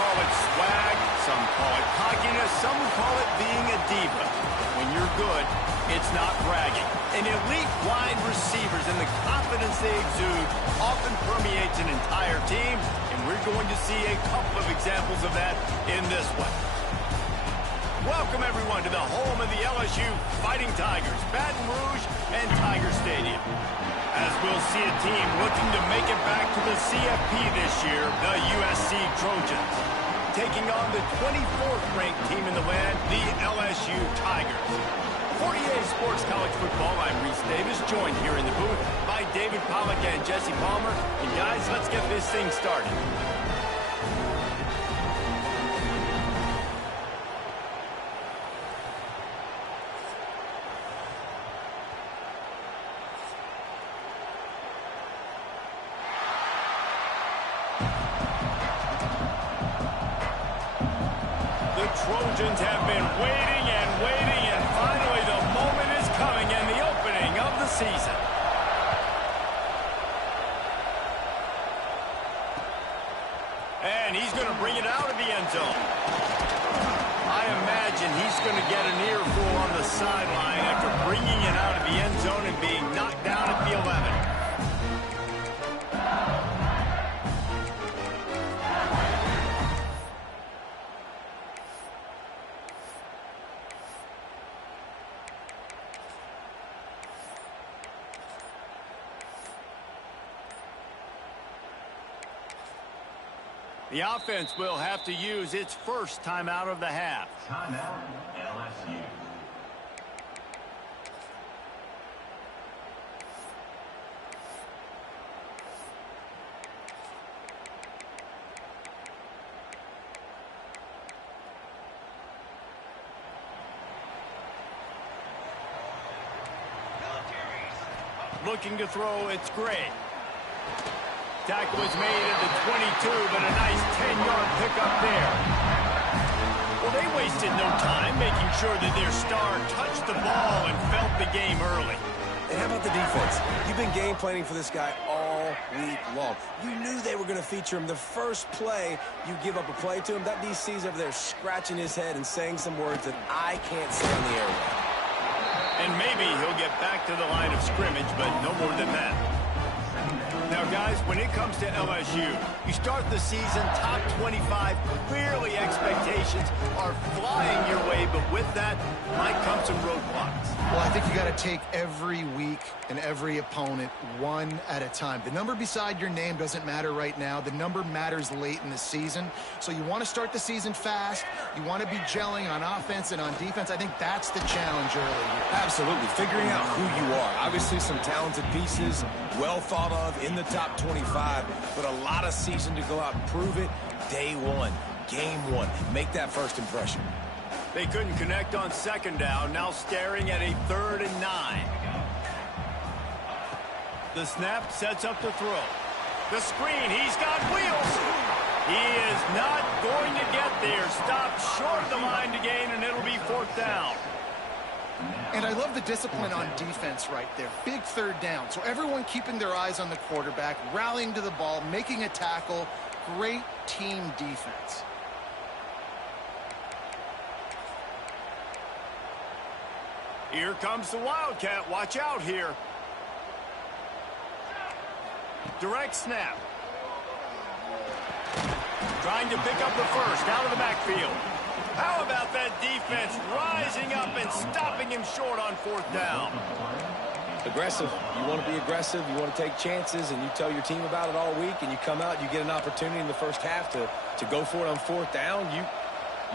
call it swag, some call it cockiness, some would call it being a diva. But when you're good, it's not bragging. And elite wide receivers and the confidence they exude often permeates an entire team, and we're going to see a couple of examples of that in this one. Welcome, everyone, to the home of the LSU Fighting Tigers, Baton Rouge and Tiger Stadium. As we'll see a team looking to make it back to the CFP this year, the USC Trojans, taking on the 24th ranked team in the land, the LSU Tigers. For EA Sports College Football, I'm Reese Davis, joined here in the booth by David Pollack and Jesse Palmer. And guys, let's get this thing started. Trojans have been waiting and waiting, and finally the moment is coming and the opening of the season. And he's going to bring it out of the end zone. I imagine he's going to get an earful on the sideline after bringing it out of the end zone and being knocked down at the 11. The offense will have to use its first timeout of the half. Timeout, LSU. Looking to throw, it's Gray. Tackle is made at the 22, but a nice 10-yard pickup there. Well, they wasted no time making sure that their star touched the ball and felt the game early. And how about the defense? You've been game planning for this guy all week long. You knew they were going to feature him. The first play, you give up a play to him. That DC's over there scratching his head and saying some words that I can't say on the airway. And maybe he'll get back to the line of scrimmage, but no more than that. Now, guys, when it comes to LSU, you start the season top 25. Clearly, expectations are flying your way, but with that might come some roadblocks. Well, I think you got to take every week and every opponent one at a time. The number beside your name doesn't matter right now. The number matters late in the season. So you want to start the season fast. You want to be gelling on offense and on defense. I think that's the challenge early here. Absolutely. Figuring out who you are. Obviously, some talented pieces, well thought of in the top 25, but a lot of season to go out and prove it. Day one, game one. Make that first impression. They couldn't connect on second down, now staring at a 3rd and 9. The snap sets up the throw. The screen, he's got wheels. He is not going to get there. Stopped short of the line to gain, and it'll be 4th down. And I love the discipline on defense right there. Big 3rd down. So everyone keeping their eyes on the quarterback, rallying to the ball, making a tackle. Great team defense. Here comes the Wildcat. Watch out here. Direct snap. Trying to pick up the first out of the backfield. How about that defense rising up and stopping him short on 4th down? Aggressive. You want to be aggressive. You want to take chances, and you tell your team about it all week, and you come out, you get an opportunity in the first half to go for it on 4th down.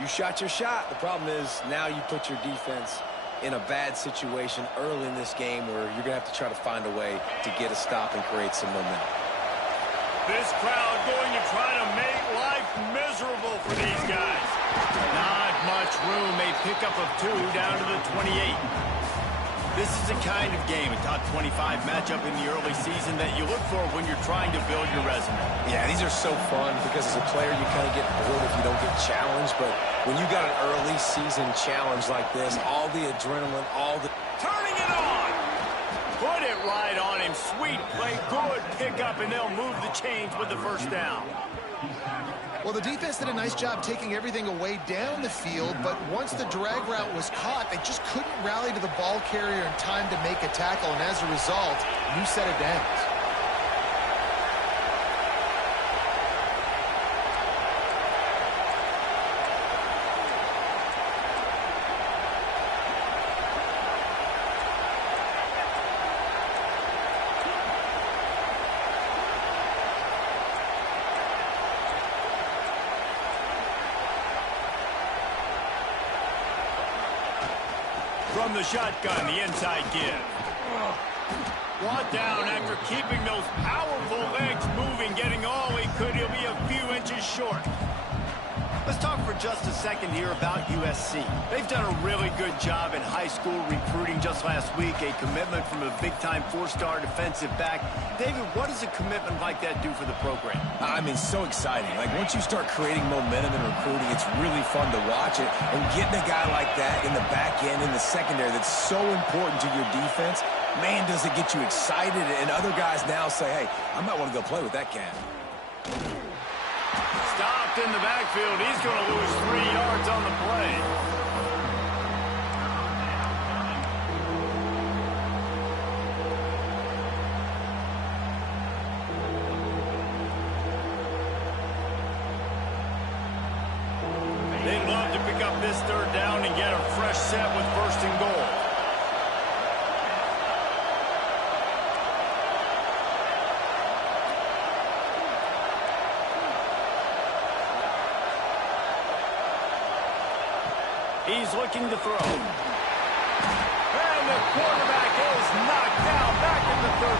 You shot your shot. The problem is now you put your defense in a bad situation early in this game where you're going to have to try to find a way to get a stop and create some momentum. This crowd going to try to make life miserable for these guys. Not much room. A pickup of 2 down to the 28. This is the kind of game, a top 25 matchup in the early season that you look for when you're trying to build your resume. Yeah, these are so fun because as a player you kind of get bored if you don't get challenged, but when you got an early season challenge like this, all the adrenaline, all the... Turning it on! Put it right on him. Sweet play, good pickup, and they'll move the chains with the first down. Well, the defense did a nice job taking everything away down the field, but once the drag route was caught, they just couldn't rally to the ball carrier in time to make a tackle, and as a result, new set of downs. From the shotgun, the inside give. Brought down after keeping those powerful legs moving, getting all he could. He'll be a few inches short. Let's talk for just a second here about USC. They've done a really good job in high school recruiting just last week, a commitment from a big-time four-star defensive back. David, what does a commitment like that do for the program? I mean, so exciting. Like, once you start creating momentum in recruiting, it's really fun to watch it. And getting a guy like that in the back end, in the secondary, that's so important to your defense, man, does it get you excited. And other guys now say, hey, I might want to go play with that cat. Stopped in the backfield. He's going to lose 3 yards on the play. They'd love to pick up this third down and get a fresh set with first and goal. He's looking to throw. And the quarterback is knocked down back at the 13.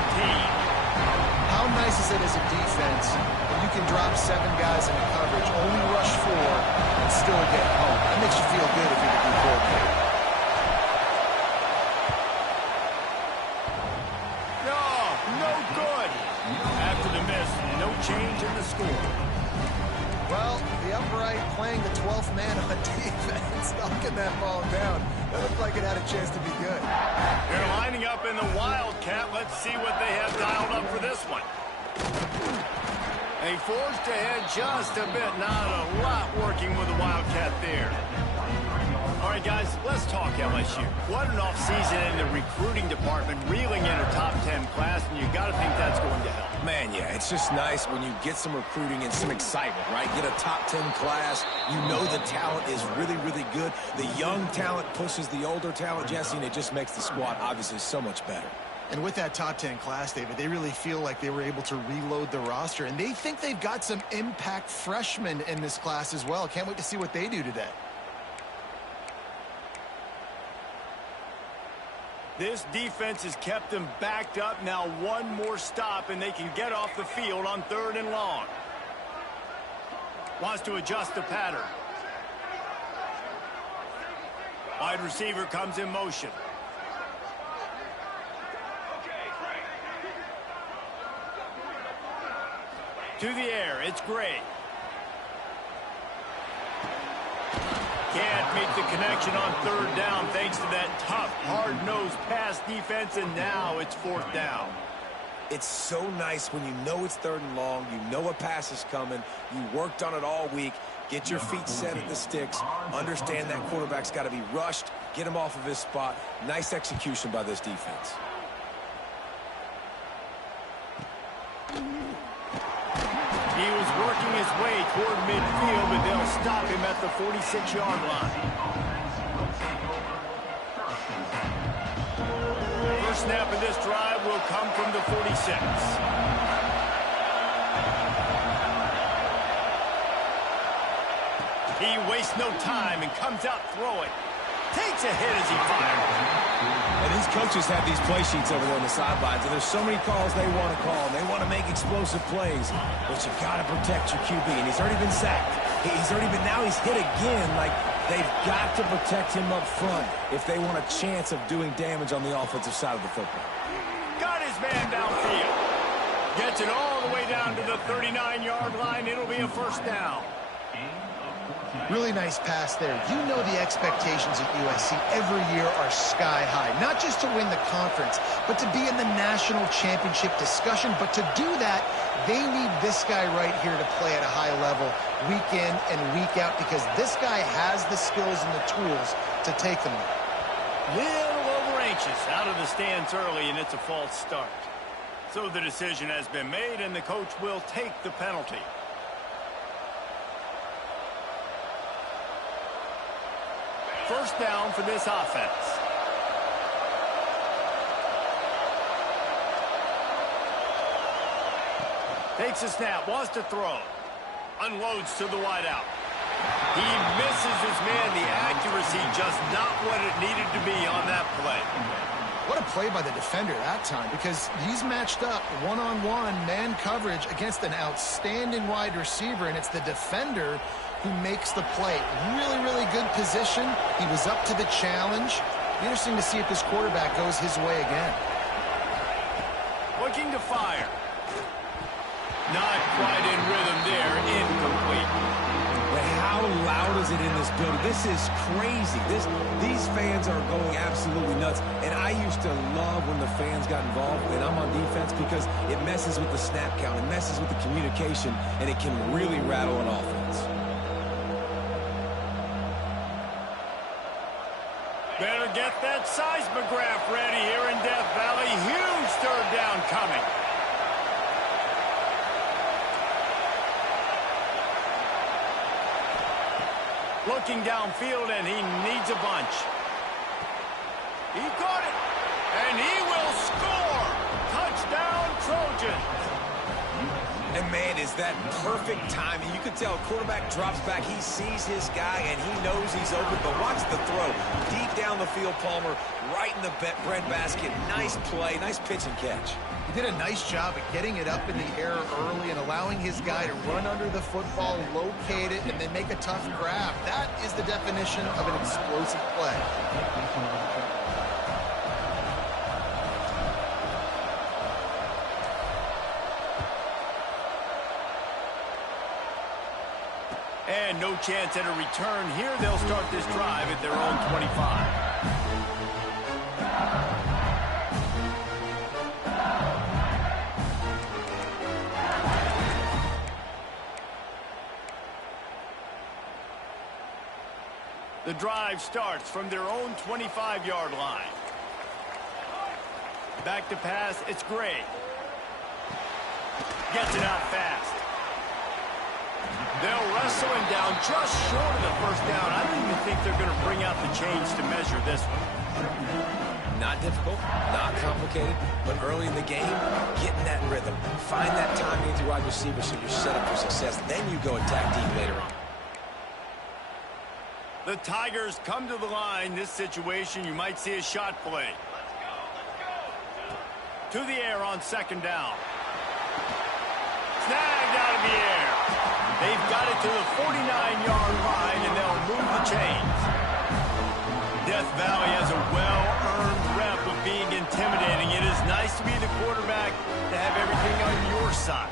How nice is it as a defense when you can drop 7 guys in a coverage, only rush 4, and still get home? That makes you feel good if you're the coordinator. No good. After the miss, no change in the score. Well, the upright playing the 12th man on defense, knocking that ball down. That looked like it had a chance to be good. They're lining up in the Wildcat. Let's see what they have dialed up for this one. They forced ahead just a bit. Not a lot working with the Wildcat there. All right, guys, let's talk LSU. What an offseason in the recruiting department, reeling in a top 10 class, and you got to think that's going to help. Man, yeah, it's just nice when you get some recruiting and some excitement, right? Get a top 10 class. You know the talent is really, really good. The young talent pushes the older talent, Jesse, and it just makes the squad obviously so much better. And with that top 10 class, David, they really feel like they were able to reload the roster, and they think they've got some impact freshmen in this class as well. Can't wait to see what they do today. This defense has kept them backed up. Now one more stop, and they can get off the field on 3rd and long. Wants to adjust the pattern. Wide receiver comes in motion. To the air, it's Gray. Can't make the connection on 3rd down thanks to that tough, hard-nosed pass defense, and now it's 4th down. It's so nice when you know it's 3rd and long, you know a pass is coming, you worked on it all week, get your feet set at the sticks, understand that quarterback's got to be rushed, get him off of his spot. Nice execution by this defense. He was working his way toward midfield, but they'll stop him at the 46-yard line. First snap of this drive will come from the 46. He wastes no time and comes out throwing. Takes a hit as he fires. And these coaches have these play sheets over there on the sidelines, and there's so many calls they want to call. They want to make explosive plays, but you got to protect your QB, and he's already been sacked. Now he's hit again. Like, they've got to protect him up front if they want a chance of doing damage on the offensive side of the football. Got his man downfield. Gets it all the way down to the 39-yard line. It'll be a first down. Really nice pass there. You know the expectations at USC every year are sky high. Not just to win the conference, but to be in the national championship discussion. But to do that, They need this guy right here to play at a high level week in and week out because this guy has the skills and the tools to take them there. Little over anxious out of the stands early, and it's a false start. So the decision has been made, and the coach will take the penalty. First down for this offense. Takes a snap, wants to throw. Unloads to the wideout. He misses his man. The accuracy just not what it needed to be on that play. What a play by the defender that time, because he's matched up one-on-one man coverage against an outstanding wide receiver, and it's the defender who makes the play. Really, really good position. He was up to the challenge. Be interesting to see if this quarterback goes his way again. Looking to fire. Not quite in rhythm there. Incomplete. But how loud is it in this building? This is crazy. These fans are going absolutely nuts. And I used to love when the fans got involved, and I'm on defense, because it messes with the snap count. It messes with the communication, and it can really rattle an offense. Better get that seismograph ready here in Death Valley. Huge third down coming. Looking downfield, and he needs a bunch. He got it, and he will score. Touchdown, Trojans. And, man, is that perfect timing. You can tell quarterback drops back. He sees his guy, and he knows he's open. But watch the throw. Deep down the field, Palmer, right in the breadbasket. Nice play, nice pitch and catch. He did a nice job of getting it up in the air early and allowing his guy to run under the football, locate it, and then make a tough grab. That is the definition of an explosive play. And no chance at a return here. They'll start this drive at their own 25. The drive starts from their own 25-yard line. Back to pass, it's Gray. Gets it out fast. They'll wrestle him down just short of the first down. I don't even think they're going to bring out the chains to measure this one. Not difficult, not complicated, but early in the game, getting that rhythm. Find that timing with your wide receiver so you're set up for success. Then you go attack deep later on. The Tigers come to the line. This situation, you might see a shot play. To the air on second down. Snagged out of the air. They've got it to the 49-yard line, and they'll move the chains. Death Valley has a well-earned rep of being intimidating. It is nice to be the quarterback, to have everything on your side.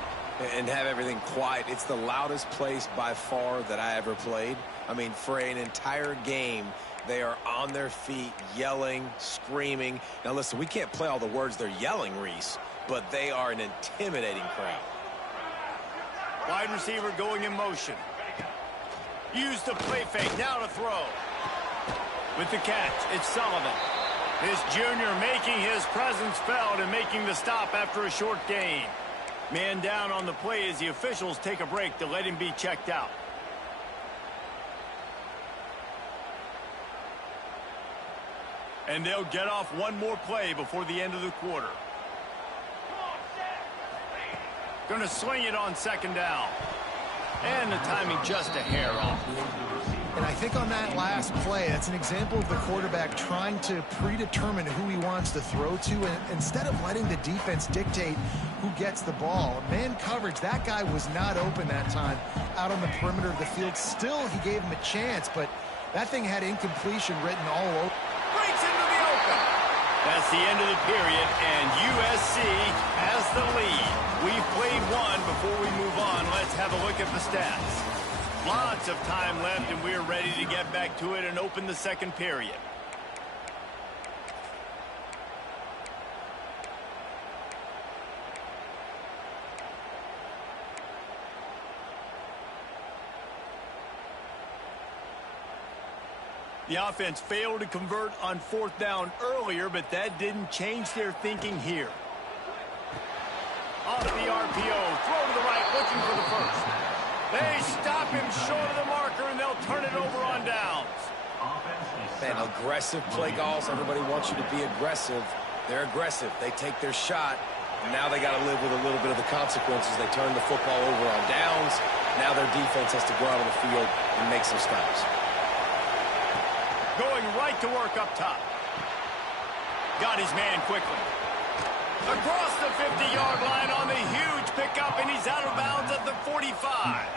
And have everything quiet. It's the loudest place by far that I ever played. I mean, for an entire game, they are on their feet, yelling, screaming. Now, listen, we can't play all the words they're yelling, Reese, but they are an intimidating crowd. Wide receiver going in motion. Use the play fake. Now to throw. With the catch, it's Sullivan. This junior making his presence felt and making the stop after a short gain. Man down on the play as the officials take a break to let him be checked out. And they'll get off one more play before the end of the quarter. Going to swing it on second down. And the timing just a hair off. And I think on that last play, that's an example of the quarterback trying to predetermine who he wants to throw to, and instead of letting the defense dictate who gets the ball. Man coverage, that guy was not open that time out on the perimeter of the field. Still, he gave him a chance, but that thing had incompletion written all over. Breaks into the open. That's the end of the period, and USC has the lead. We've played one. Before we move on, let's have a look at the stats. Lots of time left, and we're ready to get back to it and open the second period. The offense failed to convert on 4th down earlier, but that didn't change their thinking here. Off the RPO, throw to the right, looking for the first. They stop him short of the marker, and they'll turn it over on downs. Man, aggressive play calls. Everybody wants you to be aggressive. They're aggressive. They take their shot. And now they got to live with a little bit of the consequences. They turn the football over on downs. Now their defense has to go out on the field and make some stops. Going right to work up top. Got his man quickly. Across the 50-yard line on the huge pickup, and he's out of bounds at the 45.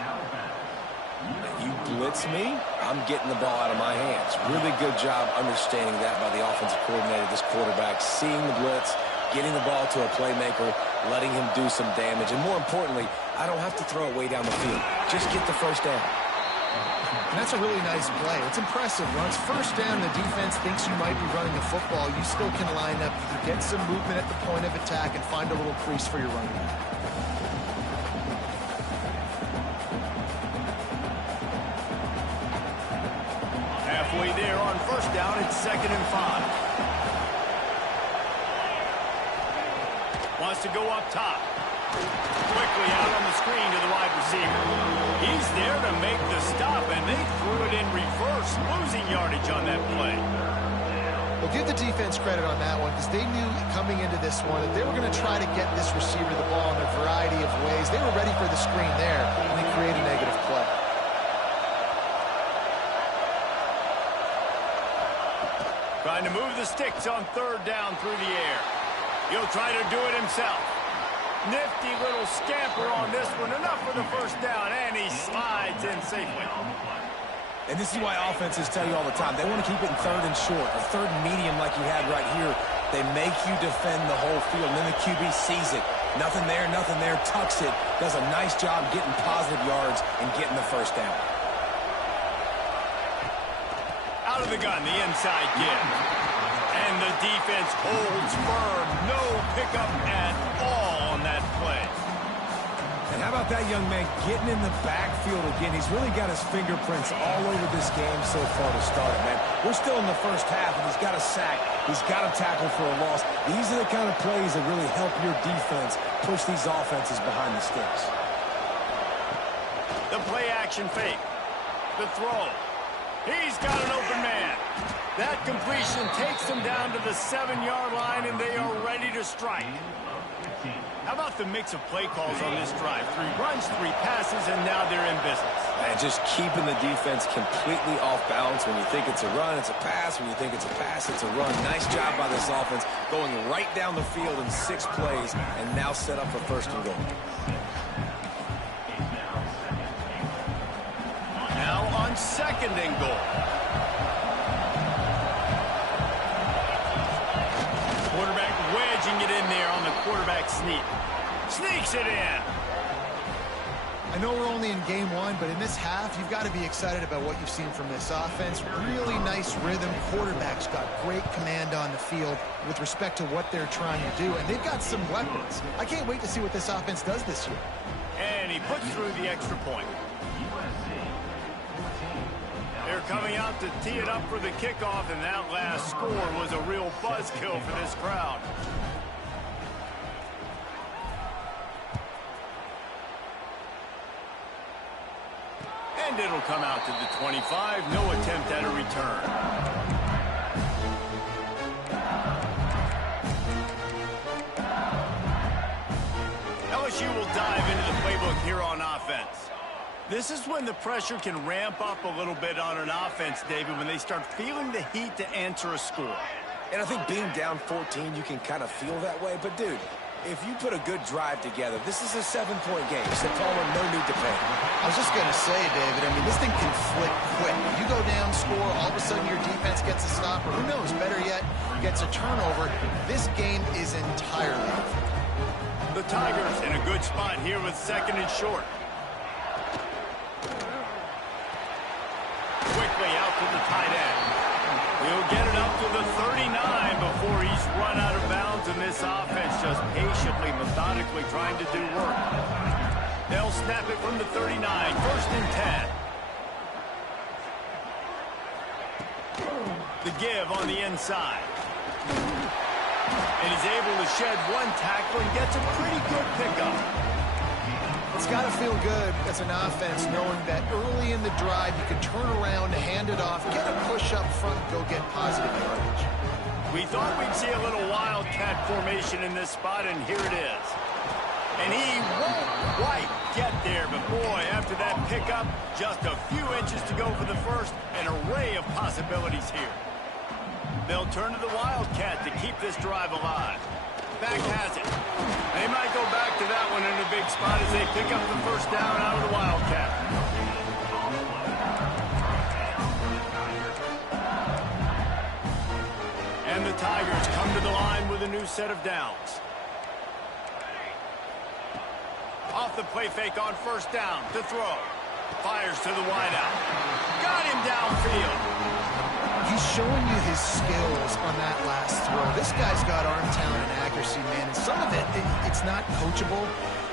You blitz me, I'm getting the ball out of my hands. Really good job understanding that by the offensive coordinator, this quarterback, seeing the blitz, getting the ball to a playmaker, letting him do some damage. And more importantly, I don't have to throw it way down the field. Just get the first down. And that's a really nice play. It's impressive. Once first down, the defense thinks you might be running the football. You still can line up, you get some movement at the point of attack, and find a little crease for your running back. Halfway there on first down, it's 2nd and 5. Wants to go up top. Quickly out on the screen to the wide receiver. He's there to make the stop, and they threw it in reverse, losing yardage on that play. Well, give the defense credit on that one, because they knew coming into this one that they were going to try to get this receiver the ball in a variety of ways. They were ready for the screen there, and they create a negative play. Trying to move the sticks on 3rd down through the air. He'll try to do it himself. Nifty little scamper on this one. Enough for the first down, and he slides in safely. And this is why offenses tell you all the time, they want to keep it in 3rd and short, or 3rd and medium like you had right here. They make you defend the whole field, and then the QB sees it. Nothing there, tucks it, does a nice job getting positive yards and getting the first down. Out of the gun, the inside give. And the defense holds firm. No pickup at all on that play. And how about that young man getting in the backfield again? He's really got his fingerprints all over this game so far to start it, man. We're still in the first half, and he's got a sack. He's got a tackle for a loss. These are the kind of plays that really help your defense push these offenses behind the sticks. The play action fake. The throw. He's got an open man. That completion takes them down to the 7-yard line, and they are ready to strike. How about the mix of play calls on this drive? 3 runs, 3 passes, and now they're in business. And just keeping the defense completely off balance. When you think it's a run, it's a pass. When you think it's a pass, it's a run. Nice job by this offense, going right down the field in 6 plays, and now set up for 1st and goal. Now on 2nd and goal. Quarterback wedging it in there on the quarterback sneak. Sneaks it in. I know we're only in game 1, but in this half, you've got to be excited about what you've seen from this offense. Really nice rhythm. Quarterback's got great command on the field with respect to what they're trying to do, and they've got some weapons. I can't wait to see what this offense does this year. And he puts through the extra point. They're coming out to tee it up for the kickoff, and that last score was a real buzzkill for this crowd. And it'll come out to the 25. No attempt at a return. LSU will dive into the playbook here on offense. This is when the pressure can ramp up a little bit on an offense, David, when they start feeling the heat to answer a score. And I think being down 14, you can kind of feel that way. But, dude, if you put a good drive together, this is a 7-point game. So, Palmer, no need to panic. I was just going to say, David, I mean, this thing can flip quick. You go down, score, all of a sudden your defense gets a stop, or who knows, better yet, gets a turnover. This game is entirely over. The Tigers in a good spot here with 2nd and short. Quickly out to the tight end. He'll get it up to the 39 before he's run out of bounds, and this offense just patiently, methodically trying to do work. They'll snap it from the 39, 1st and 10. The give on the inside. And he's able to shed one tackle and gets a pretty good pickup. It's got to feel good as an offense knowing that early in the drive you can turn around, hand it off, get a push up front, go get positive yardage. We thought we'd see a little wildcat formation in this spot, and here it is. And he won't quite get there, but boy, after that pickup, just a few inches to go for the first, an array of possibilities here. They'll turn to the wildcat to keep this drive alive. Back has it. They might go back to that one in a big spot as they pick up the first down out of the wildcat. And the Tigers come to the line with a new set of downs. Off the play fake on first down to throw. Fires to the wideout. Got him downfield. He's showing you his skills on that last throw. This guy's got arm talent and accuracy, man. And some of it's not coachable.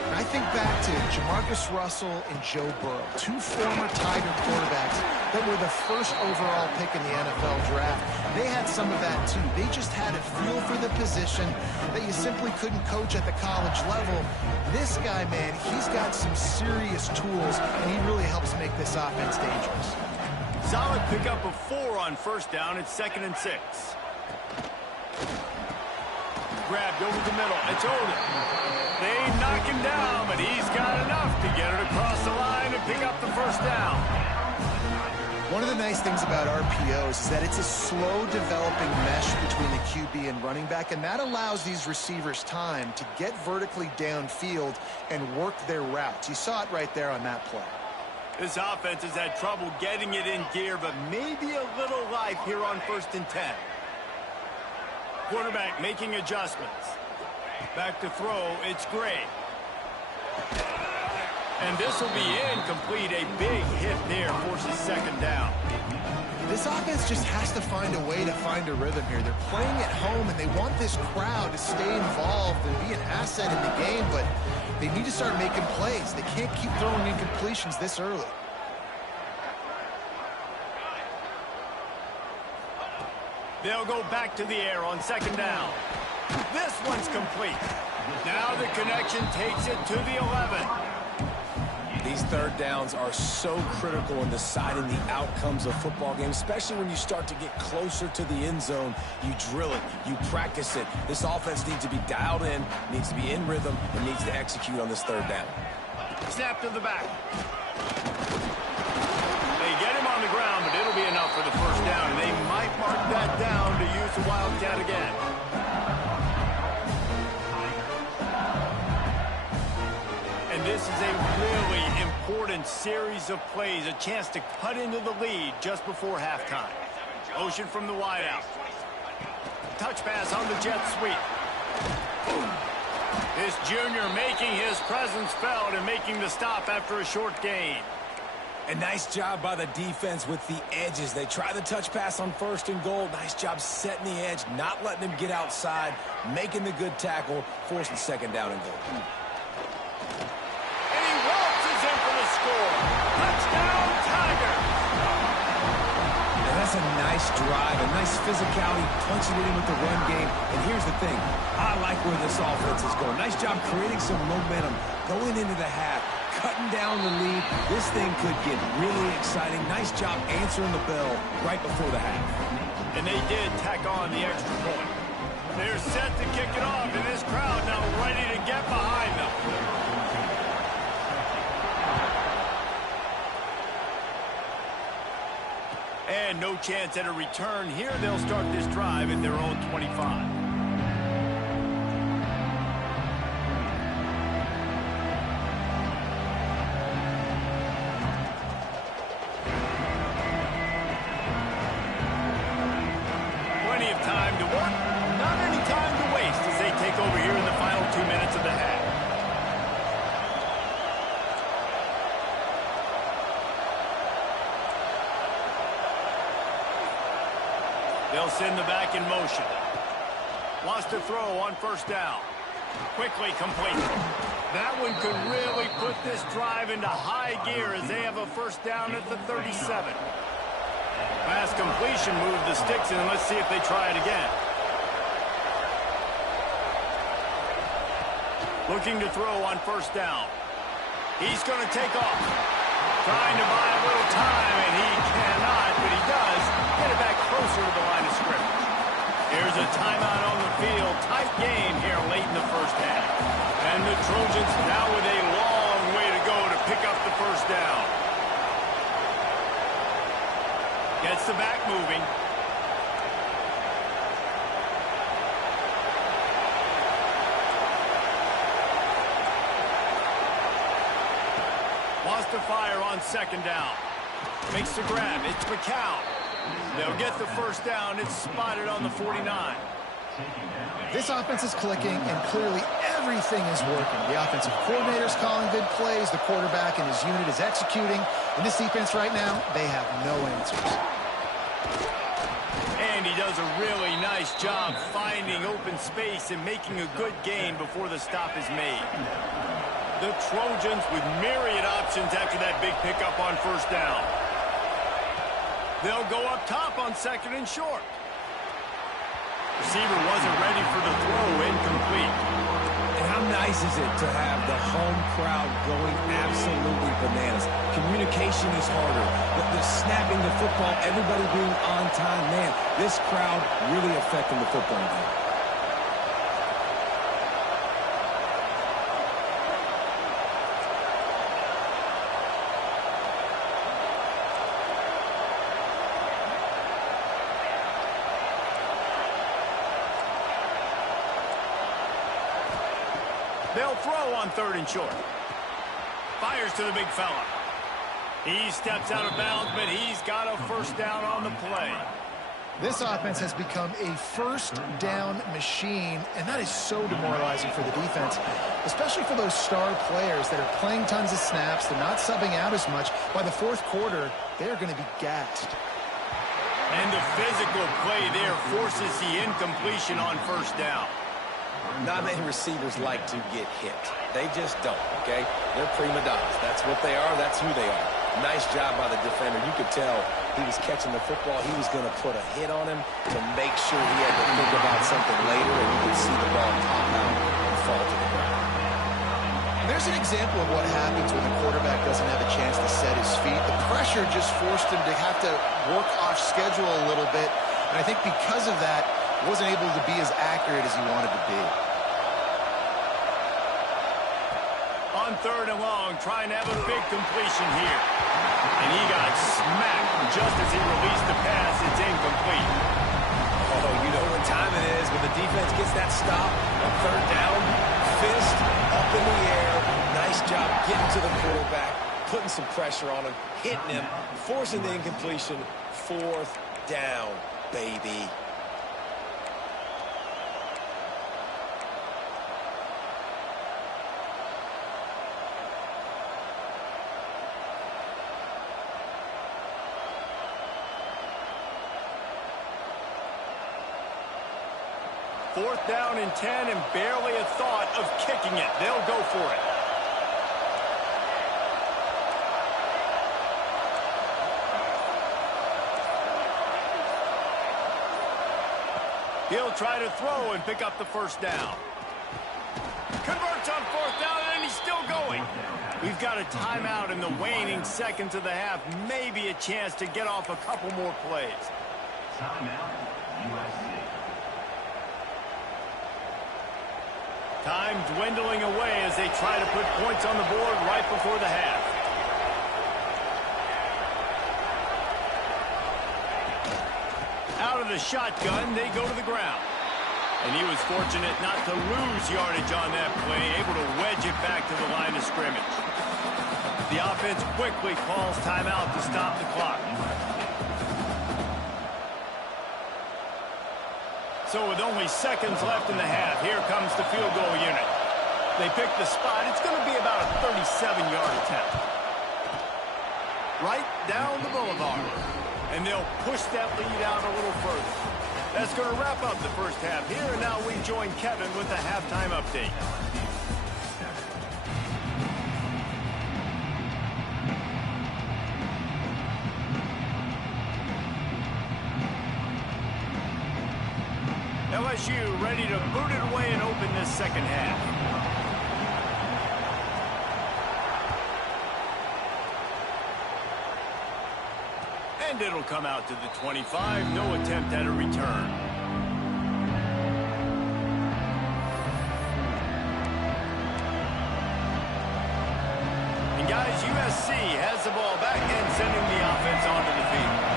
And I think back to Jamarcus Russell and Joe Burrow, two former Tiger quarterbacks that were the first overall pick in the NFL draft. They had some of that, too. They just had a feel for the position that you simply couldn't coach at the college level. This guy, man, he's got some serious tools, and he really helps make this offense dangerous. Solid pickup of 4 on first down. It's 2nd and 6. Grabbed over the middle. It's Odom. They knock him down, but he's got enough to get it across the line and pick up the first down. One of the nice things about RPOs is that it's a slow developing mesh between the QB and running back, and that allows these receivers time to get vertically downfield and work their routes. You saw it right there on that play. This offense has had trouble getting it in gear, but maybe a little life here on 1st and 10. Quarterback making adjustments. Back to throw, it's Gray. And this will be incomplete. A big hit there forces 2nd down. This offense just has to find a way to find a rhythm here. They're playing at home, and they want this crowd to stay involved and be an asset in the game, but they need to start making plays. They can't keep throwing incompletions this early. They'll go back to the air on 2nd down. This one's complete. Now the connection takes it to the 11. These 3rd downs are so critical in deciding the outcomes of football games, especially when you start to get closer to the end zone. You drill it, you practice it. This offense needs to be dialed in, needs to be in rhythm, and needs to execute on this 3rd down. Snap to the back. They get him on the ground, but it'll be enough for the first down, and they might mark that down to use the wildcat again. And this is a really important series of plays, a chance to cut into the lead just before halftime. Motion from the wideout. Touch pass on the jet sweep. This junior making his presence felt and making the stop after a short gain. A nice job by the defense with the edges. They try the touch pass on 1st and goal. Nice job setting the edge, not letting him get outside, making the good tackle, forcing 2nd down and goal. In for the score. Touchdown, Tigers! And that's a nice drive, a nice physicality, punching it in with the run game. And here's the thing. I like where this offense is going. Nice job creating some momentum, going into the half, cutting down the lead. This thing could get really exciting. Nice job answering the bell right before the half. And they did tack on the extra point. They're set to kick it off, and this crowd now ready to get behind them. And no chance at a return here. They'll start this drive at their own 25. Plenty of time to work. Not any time to waste as they take over here in the final 2 minutes of the half. They'll send the back in motion. Wants to throw on 1st down. Quickly complete. That one could really put this drive into high gear as they have a 1st down at the 37. Pass completion, move the sticks, and let's see if they try it again. Looking to throw on first down. He's going to take off. Trying to buy a little time, and he cannot, but he does get it back closer to the line of scrimmage. Here's a timeout on the field. Tight game here late in the first half. And the Trojans now with a long way to go to pick up the first down. Gets the back moving. Wants to fire on second down. Makes the grab. It's McCown. They'll get the first down. It's spotted on the 49. This offense is clicking, and clearly everything is working. The offensive coordinator's calling good plays. The quarterback and his unit is executing. In this defense right now, they have no answers. And he does a really nice job finding open space and making a good gain before the stop is made. The Trojans with myriad options after that big pickup on first down. They'll go up top on second and short. Receiver wasn't ready for the throw, incomplete. And how nice is it to have the home crowd going absolutely bananas? Communication is harder. The snapping the football, everybody being on time. Man, this crowd really affecting the football game. They'll throw on third and short. Fires to the big fella. He steps out of bounds, but he's got a first down on the play. This offense has become a first down machine, and that is so demoralizing for the defense, especially for those star players that are playing tons of snaps. They're not subbing out as much. By the fourth quarter, they're going to be gassed. And the physical play there forces the incompletion on first down. Not many receivers like to get hit. They just don't, okay? They're prima donnas. That's what they are. That's who they are. Nice job by the defender. You could tell he was catching the football. He was going to put a hit on him to make sure he had to think about something later, and you could see the ball pop out and fall to the ground. And there's an example of what happens when the quarterback doesn't have a chance to set his feet. The pressure just forced him to have to work off schedule a little bit, and I think because of that, wasn't able to be as accurate as he wanted to be. On third and long, trying to have a big completion here. And he got smacked just as he released the pass. It's incomplete. Oh, you know what time it is when the defense gets that stop on third down. Fist up in the air. Nice job getting to the quarterback, putting some pressure on him, hitting him, forcing the incompletion. Fourth down, baby. Fourth down and 10 and barely a thought of kicking it. They'll go for it. He'll try to throw and pick up the first down. Converts on fourth down, and he's still going. We've got a timeout in the waning seconds of the half. Maybe a chance to get off a couple more plays. Timeout, USC. Time dwindling away as they try to put points on the board right before the half. Out of the shotgun, they go to the ground. And he was fortunate not to lose yardage on that play, able to wedge it back to the line of scrimmage. The offense quickly calls timeout to stop the clock. So with only seconds left in the half, here comes the field goal unit. They pick the spot. It's going to be about a 37-yard attempt. Right down the boulevard. And they'll push that lead out a little further. That's going to wrap up the first half here. And now we join Kevin with the halftime update. LSU ready to boot it away and open this second half. And it'll come out to the 25. No attempt at a return. And guys, USC has the ball back and sending the offense onto the field.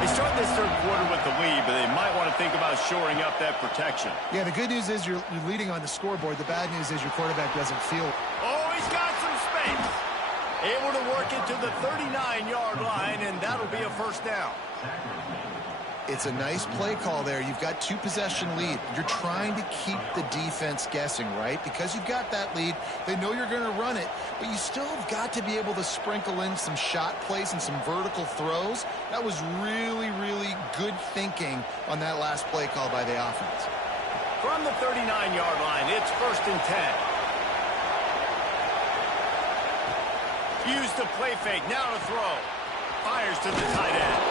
They start this third quarter with the lead, but they might want to think about shoring up that protection. Yeah, the good news is you're leading on the scoreboard. The bad news is your quarterback doesn't feel. Oh, he's got some space. Able to work it to the 39-yard line, and that'll be a first down. It's a nice play call there. You've got 2-possession lead. You're trying to keep the defense guessing, right? Because you've got that lead. They know you're going to run it, but you still have got to be able to sprinkle in some shot plays and some vertical throws. That was really, really good thinking on that last play call by the offense. From the 39-yard line, it's 1st and 10. Use the play fake. Now to throw. Fires to the tight end.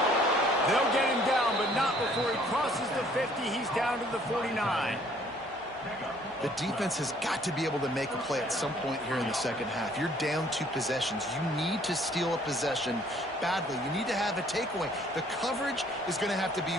They'll get him down, but not before he crosses the 50. He's down to the 49. The defense has got to be able to make a play at some point here in the second half. You're down 2 possessions. You need to steal a possession badly. You need to have a takeaway. The coverage is going to have to be...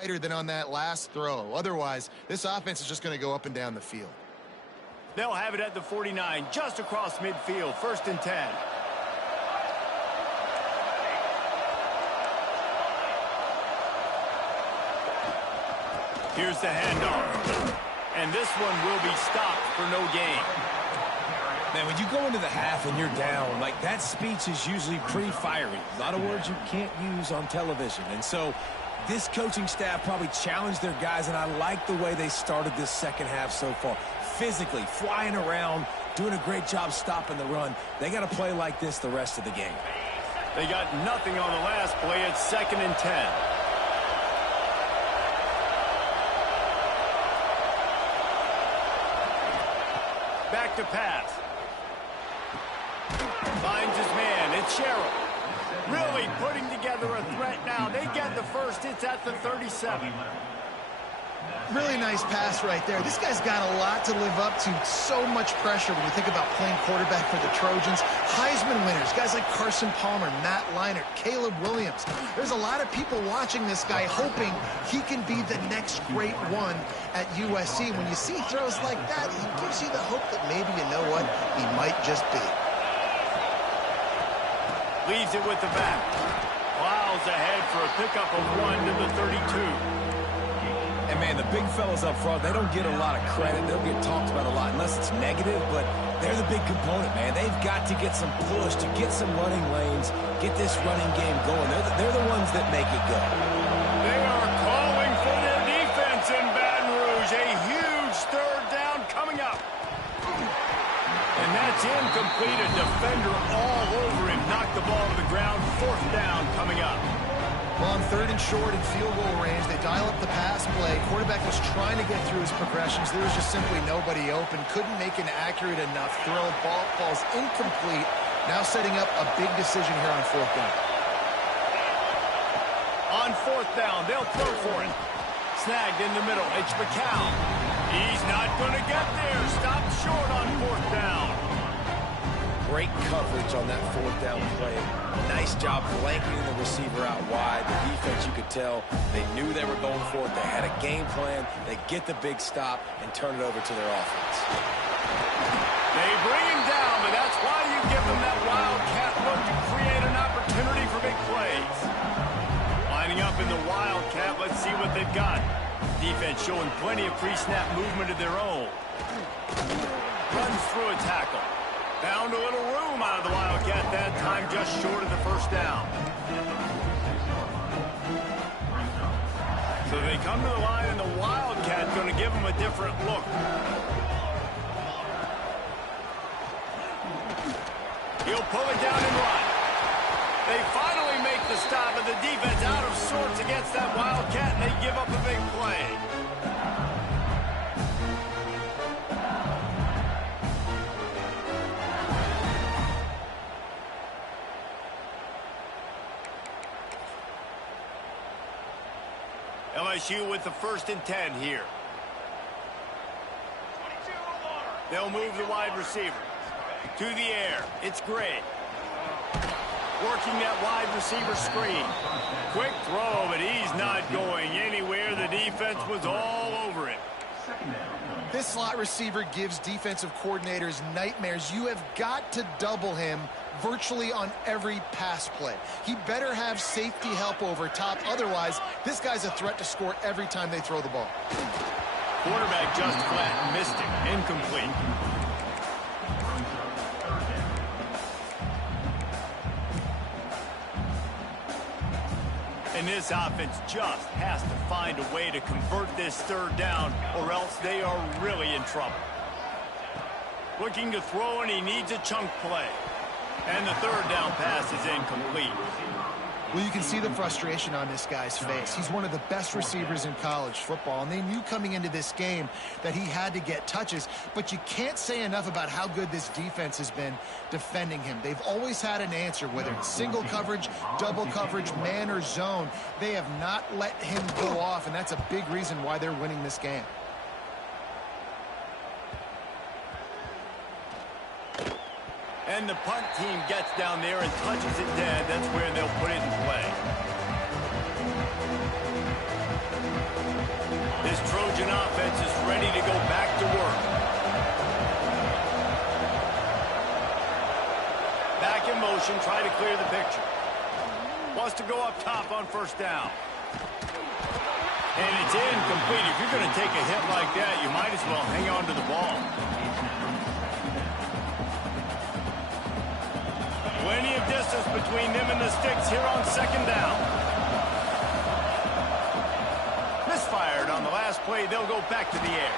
tighter than on that last throw. Otherwise, this offense is just going to go up and down the field. They'll have it at the 49, just across midfield, 1st and 10. Here's the handoff. And this one will be stopped for no gain. Man, when you go into the half and you're down, like, that speech is usually pretty fiery. A lot of words you can't use on television. And so this coaching staff probably challenged their guys, and I like the way they started this second half so far. Physically, flying around, doing a great job stopping the run. They got to play like this the rest of the game. They got nothing on the last play. It's 2nd and 10. Back to pass. Finds his man. It's Sherrill. Really putting together a threat now. They get the first. It's at the 37. Really nice pass right there. This guy's got a lot to live up to. So much pressure when you think about playing quarterback for the Trojans. Heisman winners, guys like Carson Palmer, Matt Leinart, Caleb Williams. There's a lot of people watching this guy hoping he can be the next great one at USC. When you see throws like that, he gives you the hope that maybe, you know what, he might just be. Leaves it with the back. Plows ahead for a pickup of 1 to the 32. And, man, the big fellas up front, they don't get a lot of credit. They'll get talked about a lot unless it's negative, but they're the big component, man. They've got to get some push, to get some running lanes, get this running game going. They're the ones that make it go. They are calling for their defense in Baton Rouge. A huge third down coming up. And that's incomplete. A defender all over him. Knocked the ball to the ground. Fourth down coming up. Well, on third and short and field goal range, they dial up the pass play. Quarterback was trying to get through his progressions. There was just simply nobody open. Couldn't make an accurate enough throw. Ball falls incomplete. Now setting up a big decision here on fourth down. On fourth down, they'll throw for it. Snagged in the middle. It's McCown. He's not going to get there. Stopped short on fourth down. Great coverage on that fourth down play. Nice job blanketing the receiver out wide. The defense, you could tell, they knew they were going for it. They had a game plan. They get the big stop and turn it over to their offense. They bring him down, but that's why you give them that wildcat look to create an opportunity for big plays. Lining up in the wildcat, let's see what they've got. Defense showing plenty of pre-snap movement of their own. Runs through a tackle. Found a little room out of the Wildcat that time, just short of the first down. So they come to the line, and the Wildcat's going to give them a different look. He'll pull it down and run. They finally make the stop, and the defense out of sorts against that Wildcat, and they give up a big play. LSU with the 1st and 10 here. They'll move the wide receiver. To the air. It's Gray. Working that wide receiver screen. Quick throw, but he's not going anywhere. The defense was all over him. This slot receiver gives defensive coordinators nightmares. You have got to double him virtually on every pass play. He better have safety help over top. Otherwise, this guy's a threat to score every time they throw the ball. Quarterback just flat missed him. Incomplete. And this offense just has to find a way to convert this third down, or else they are really in trouble. Looking to throw, and he needs a chunk play. And the third down pass is incomplete. Well, you can see the frustration on this guy's face. He's one of the best receivers in college football, and they knew coming into this game that he had to get touches, but you can't say enough about how good this defense has been defending him. They've always had an answer, whether it's single coverage, double coverage, man or zone. They have not let him go off, and that's a big reason why they're winning this game. And the punt team gets down there and touches it dead. That's where they'll put it in play. This Trojan offense is ready to go back to work. Back in motion, try to clear the picture. Wants to go up top on first down. And it's incomplete. If you're going to take a hit like that, you might as well hang on to the ball. Plenty of distance between them and the sticks here on second down. Misfired on the last play. They'll go back to the air.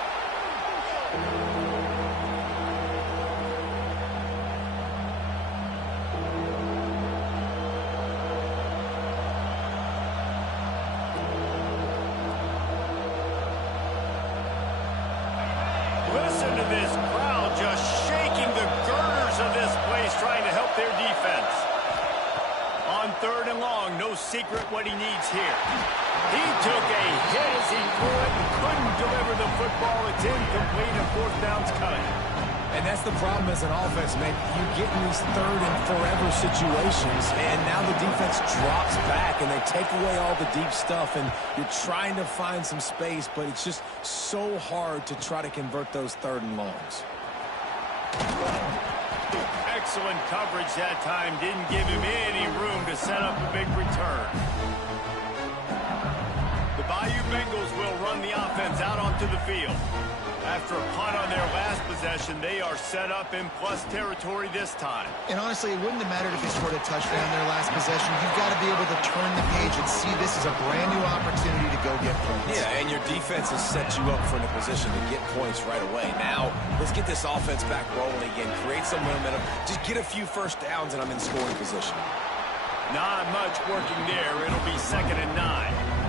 Listen to this crowd just shaking the girders of this place, trying to help their defense. On 3rd and long. No secret what he needs here. He took a hit as he threw it and couldn't deliver the football. It's incomplete and 4th down's coming. And that's the problem as an offense, man. You get in these 3rd and forever situations, and now the defense drops back, and they take away all the deep stuff, and you're trying to find some space, but it's just so hard to try to convert those 3rd and longs. Excellent coverage that time. Didn't give him any room to set up a big return. The Bayou Bengals will run the offense out onto the field. After a punt on their last possession, they are set up in plus territory this time. And honestly, it wouldn't have mattered if they scored a touchdown their last possession. You've got to be able to turn the page and see this as a brand new opportunity to go get points. Yeah, and your defense has set you up for a position to get points right away. Now, let's get this offense back rolling again, create some momentum, just get a few first downs, and I'm in scoring position. Not much working there. It'll be 2nd and 9.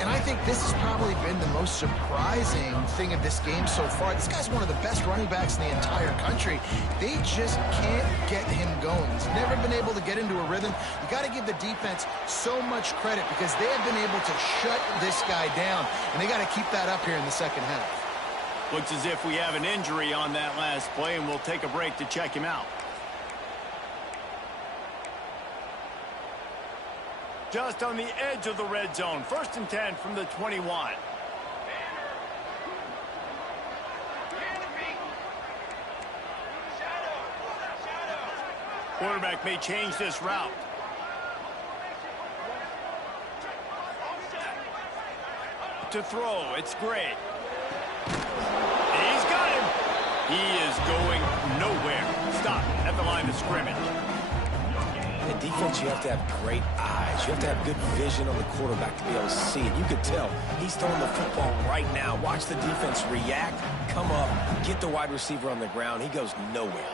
And I think this has probably been the most surprising thing of this game so far. This guy's one of the best running backs in the entire country. They just can't get him going. He's never been able to get into a rhythm. You got to give the defense so much credit because they have been able to shut this guy down, and they got to keep that up here in the 2nd half. Looks as if we have an injury on that last play, and we'll take a break to check him out. Just on the edge of the red zone. 1st and 10 from the 21. Quarterback may change this route. To throw, it's great. He's got him. He is going nowhere. Stop at the line of scrimmage. In defense, you have to have great eyes. You have to have good vision on the quarterback to be able to see it. You can tell he's throwing the football right now. Watch the defense react, come up, get the wide receiver on the ground. He goes nowhere.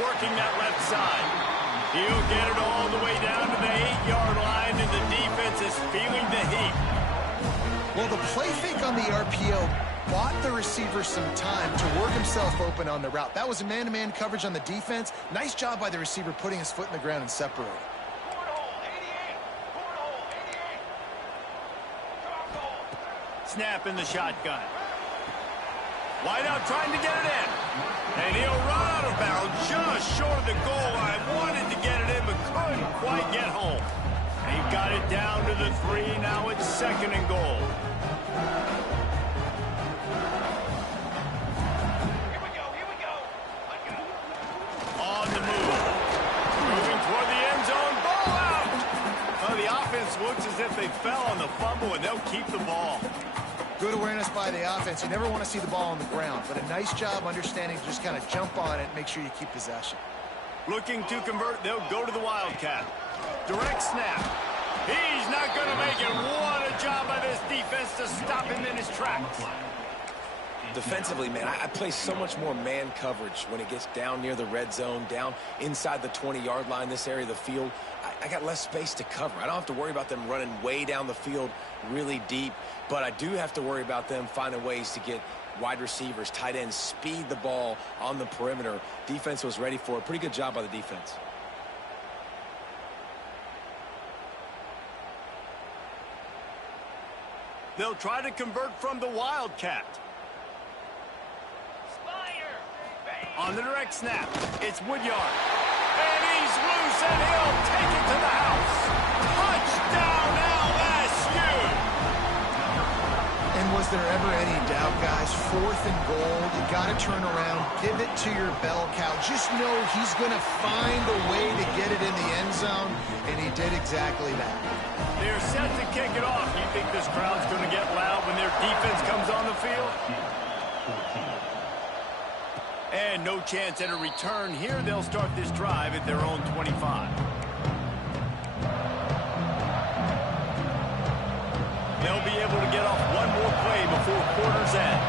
Working that left side. He'll get it all the way down to the 8-yard line, and the defense is feeling the heat. Well, the play fake on the RPO bought the receiver some time to work himself open on the route. That was a man-to-man coverage on the defense. Nice job by the receiver putting his foot in the ground and separating. Snap in the shotgun. Wide out trying to get it in. And he'll run out of bounds just short of the goal line. Wanted to get it in but couldn't quite get home. He got it down to the 3. Now it's 2nd and goal. On the move. Moving toward the end zone. Ball out. Well, the offense looks as if they fell on the fumble, and they'll keep the ball. Good awareness by the offense. You never want to see the ball on the ground, but a nice job understanding to just kind of jump on it and make sure you keep possession. Looking to convert, they'll go to the Wildcat. Direct snap. He's not going to make it. What a job by this defense to stop him in his tracks. Defensively, man, I play so much more man coverage when it gets down near the red zone, down inside the 20-yard line, this area of the field. I got less space to cover. I don't have to worry about them running way down the field really deep, but I do have to worry about them finding ways to get wide receivers, tight ends, speed the ball on the perimeter. Defense was ready for it. Pretty good job by the defense. They'll try to convert from the Wildcat. On the direct snap, it's Woodyard. And he's loose, and he'll take it to the house. Touchdown, LSU! And was there ever any doubt, guys? 4th and goal. You got to turn around, give it to your bell cow. Just know he's going to find a way to get it in the end zone, and he did exactly that. They're set to kick it off. You think this crowd's going to get loud when their defense comes on the field? And no chance at a return here. They'll start this drive at their own 25. They'll be able to get off one more play before quarter's end.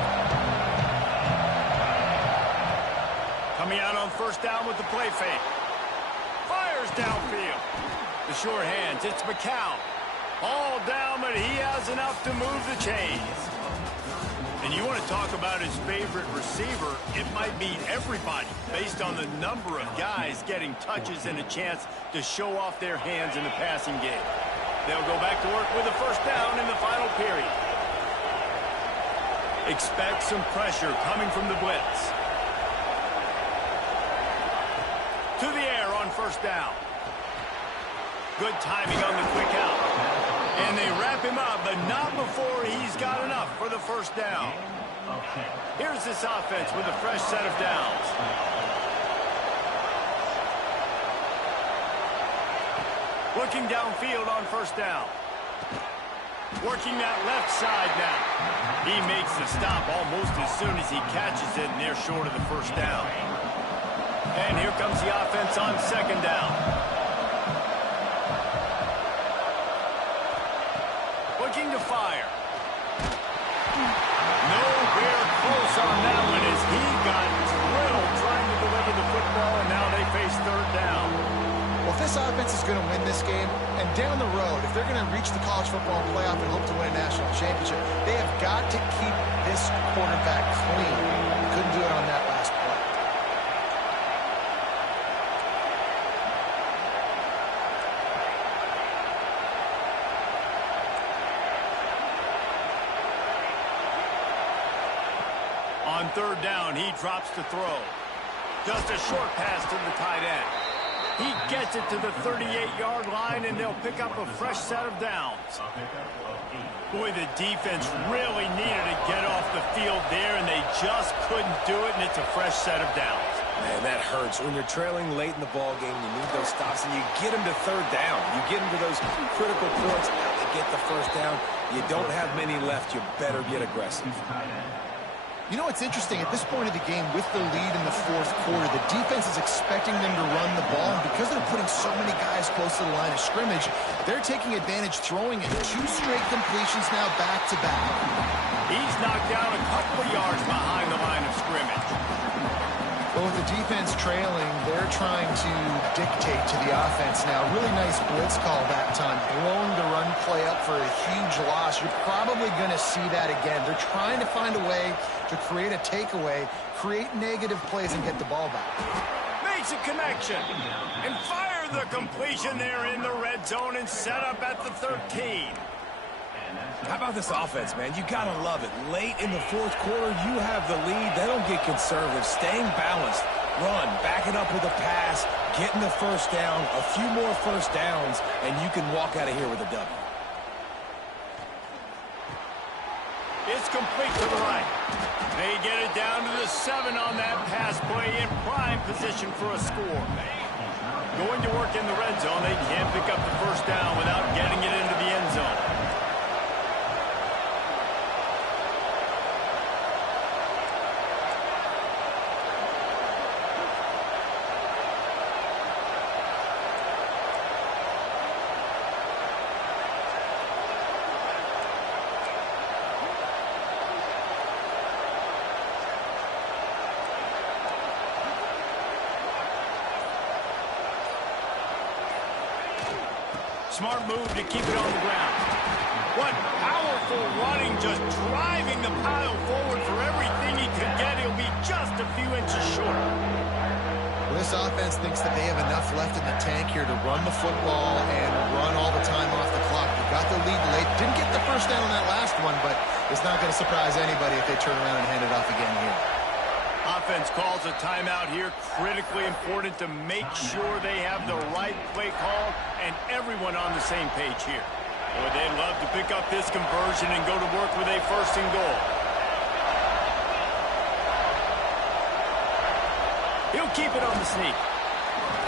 Coming out on 1st down with the play fake. Fires downfield. The short hands, it's McCown. All down, but he has enough to move the chains. And you want to talk about his favorite receiver, it might be everybody based on the number of guys getting touches and a chance to show off their hands in the passing game. They'll go back to work with a first down in the final period. Expect some pressure coming from the blitz. To the air on first down. Good timing on the quick out. And they wrap him up, but not before he's got enough for the first down. Here's this offense with a fresh set of downs. Looking downfield on first down. Working that left side now. He makes the stop almost as soon as he catches it, and they're short of the first down. And here comes the offense on second down. Looking to fire. Nowhere close on that one as he got drilled trying to deliver the football, and now they face third down. Well, if this offense is going to win this game, and down the road, if they're going to reach the college football playoff and hope to win a national championship, they have got to keep this quarterback clean. Couldn't do it on that last play. On third down, he drops to throw. Just a short pass to the tight end. He gets it to the 38-yard line, and they'll pick up a fresh set of downs. Boy, the defense really needed to get off the field there, and they just couldn't do it, and it's a fresh set of downs. Man, that hurts. When you're trailing late in the ball game, you need those stops, and you get them to third down. You get them to those critical points. Now they get the first down. You don't have many left. You better get aggressive. You know what's interesting? At this point of the game, with the lead in the fourth quarter, the defense is expecting them to run the ball. And because they're putting so many guys close to the line of scrimmage, they're taking advantage, throwing it 2 straight completions now back-to-back. He's knocked down a couple of yards behind the line of scrimmage. Well, with the defense trailing, they're trying to dictate to the offense now. Really nice blitz call that time, blowing the run play up for a huge loss. You're probably going to see that again. They're trying to find a way to create a takeaway, create negative plays, and get the ball back. Makes a connection. And fire the completion there in the red zone and set up at the 13. How about this offense, man? You got to love it. Late in the fourth quarter, you have the lead. They don't get conservative. Staying balanced. Run. Back it up with a pass. Getting the first down. A few more first downs, and you can walk out of here with a W. It's complete to the right. They get it down to the 7 on that pass play in prime position for a score. Going to work in the red zone. They can't pick up the first down without getting it into the end zone. Smart move to keep it on the ground. What powerful running, just driving the pile forward for everything he can get. He'll be just a few inches short. Well, this offense thinks that they have enough left in the tank here to run the football and run all the time off the clock. They got the lead late. Didn't get the first down on that last one, but it's not going to surprise anybody if they turn around and hand it off again here. Offense calls a timeout here. Critically important to make sure they have the right play call and everyone on the same page here. Boy, they'd love to pick up this conversion and go to work with a first and goal. He'll keep it on the sneak.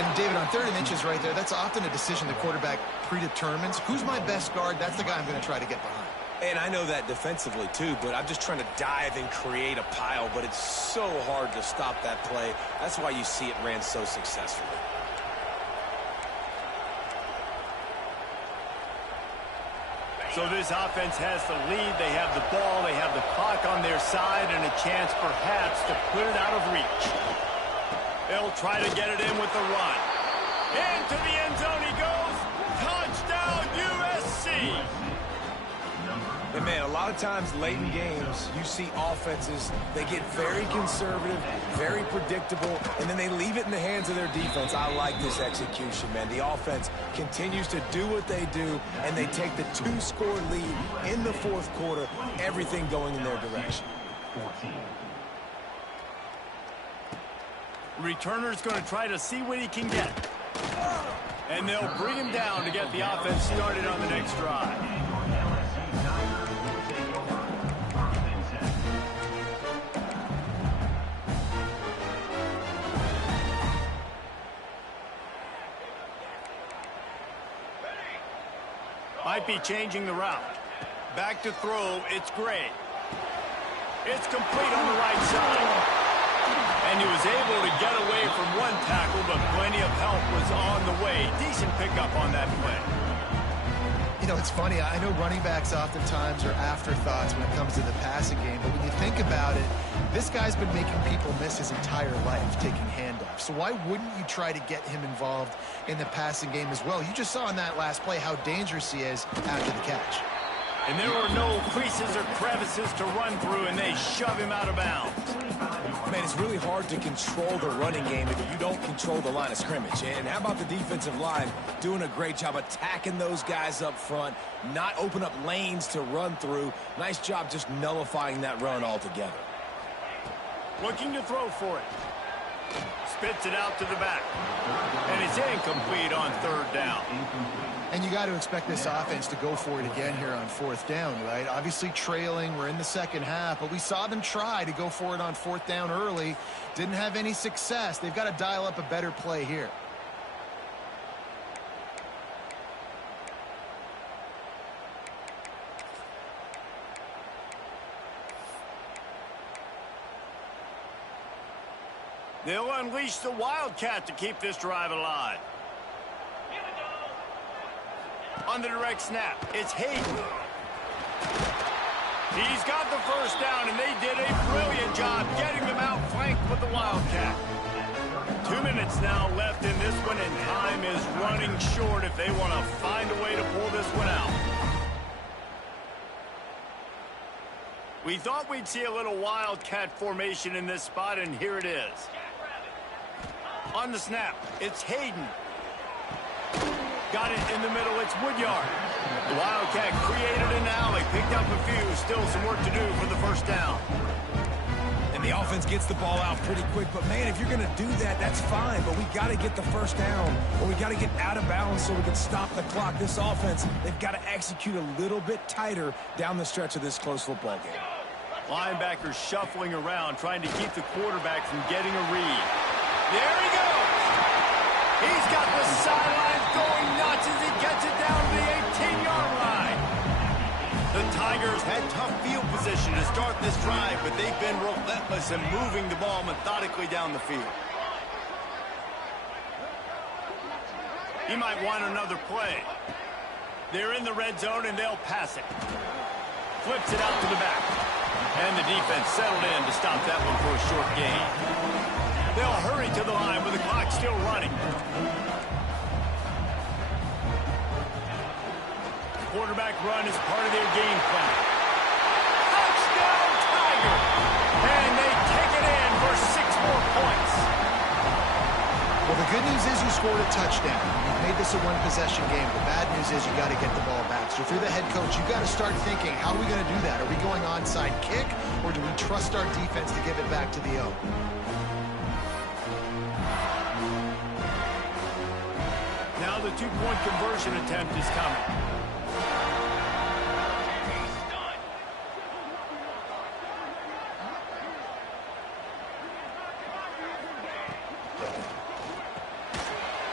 And, David, on 3rd and inches right there, that's often a decision the quarterback predetermines. Who's my best guard? That's the guy I'm going to try to get behind. And I know that defensively, too, but I'm just trying to dive and create a pile, but it's so hard to stop that play. That's why you see it ran so successfully. So this offense has the lead. They have the ball. They have the clock on their side and a chance perhaps to put it out of reach. They'll try to get it in with the run. Into the end zone he goes. Touchdown, USC. And, man, a lot of times late in games, you see offenses, they get very conservative, very predictable, and then they leave it in the hands of their defense. I like this execution, man. The offense continues to do what they do, and they take the 2-score lead in the fourth quarter, everything going in their direction. Returner's going to try to see what he can get. And they'll bring him down to get the offense started on the next drive. Might be changing the route. Back to throw, it's Gray. It's complete on the right side. And he was able to get away from one tackle, but plenty of help was on the way. Decent pickup on that play. You know, it's funny. I know running backs oftentimes are afterthoughts when it comes to the passing game, but when you think about it, this guy's been making people miss his entire life taking handoffs. So why wouldn't you try to get him involved in the passing game as well? You just saw in that last play how dangerous he is after the catch. And there were no creases or crevices to run through, and they shove him out of bounds. Man, it's really hard to control the running game if you don't control the line of scrimmage. And how about the defensive line doing a great job attacking those guys up front, not open up lanes to run through. Nice job just nullifying that run altogether. Looking to throw for it. Spits it out to the back. And it's incomplete on third down. And you got to expect this offense to go for it again here on fourth down, right? Obviously trailing, we're in the second half, but we saw them try to go for it on fourth down early. Didn't have any success. They've got to dial up a better play here. They'll unleash the Wildcat to keep this drive alive. On the direct snap, it's Hayden. He's got the first down, and they did a brilliant job getting them out flanked with the Wildcat. 2 minutes now left in this one, and time is running short if they want to find a way to pull this one out. We thought we'd see a little Wildcat formation in this spot, and here it is. On the snap, it's Hayden. Got it in the middle, it's Woodyard. The Wildcat created an alley, picked up a few, still some work to do for the first down. And the offense gets the ball out pretty quick, but man, if you're going to do that, that's fine, but we got to get the first down, or we got to get out of bounds so we can stop the clock. This offense, they've got to execute a little bit tighter down the stretch of this close football game. Linebackers shuffling around, trying to keep the quarterback from getting a read. There he goes! He's got the sidelines going nuts as he gets it down to the 18-yard line. The Tigers had tough field position to start this drive, but they've been relentless in moving the ball methodically down the field. He might want another play. They're in the red zone, and they'll pass it. Flips it out to the back. And the defense settled in to stop that one for a short gain. They'll hurry to the line with the clock still running. Quarterback run is part of their game plan. Touchdown, Tiger! And they take it in for 6 more points. Well, the good news is you scored a touchdown. You've made this a one-possession game. The bad news is you got to get the ball back. So if you're the head coach, you got to start thinking, how are we going to do that? Are we going onside kick, or do we trust our defense to give it back to the O? Now the two-point conversion attempt is coming.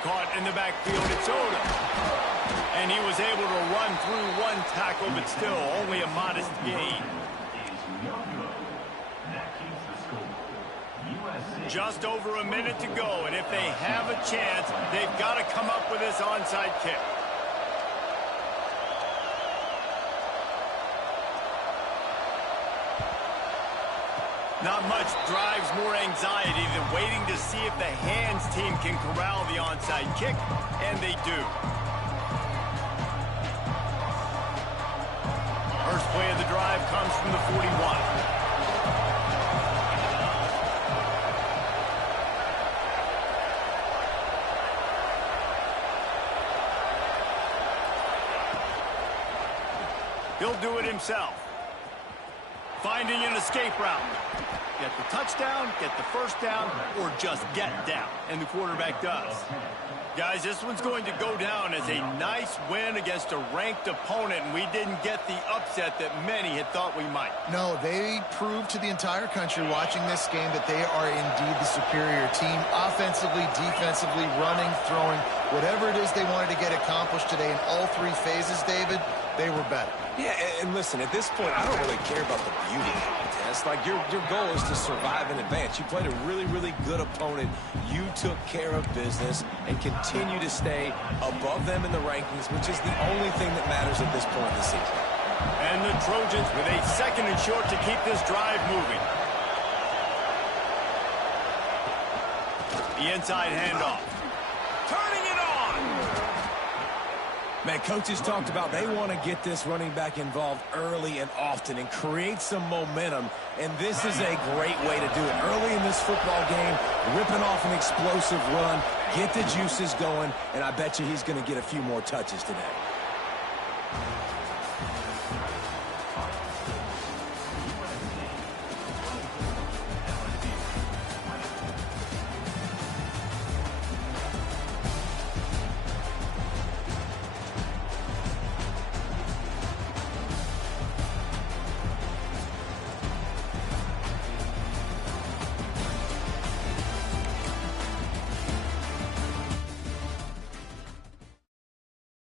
Caught in the backfield, it's Oda. And he was able to run through one tackle, but still only a modest gain. Just over a minute to go, and if they have a chance, they've got to come up with this onside kick. Not much drives more anxiety than waiting to see if the hands team can corral the onside kick, and they do. First play of the comes from the 41. He'll do it himself. Finding an escape route. Get the touchdown, get the first down, or just get down. And the quarterback does. Guys, this one's going to go down as a nice win against a ranked opponent, and we didn't get the upset that many had thought we might. No, they proved to the entire country watching this game that they are indeed the superior team. Offensively, defensively, running, throwing, whatever it is they wanted to get accomplished today in all three phases, David, they were better. Yeah, and listen, at this point, I don't really care about the beauty of the test. Like, your goal is to survive and advance. You played a really, really good opponent. You took care of business and continue to stay above them in the rankings, which is the only thing that matters at this point in the season. And the Trojans with a second and short to keep this drive moving. The inside handoff. Turning it on! Man, coaches talked about they want to get this running back involved early and often and create some momentum, and this is a great way to do it. Early in this football game, ripping off an explosive run, get the juices going, and I bet you he's going to get a few more touches today.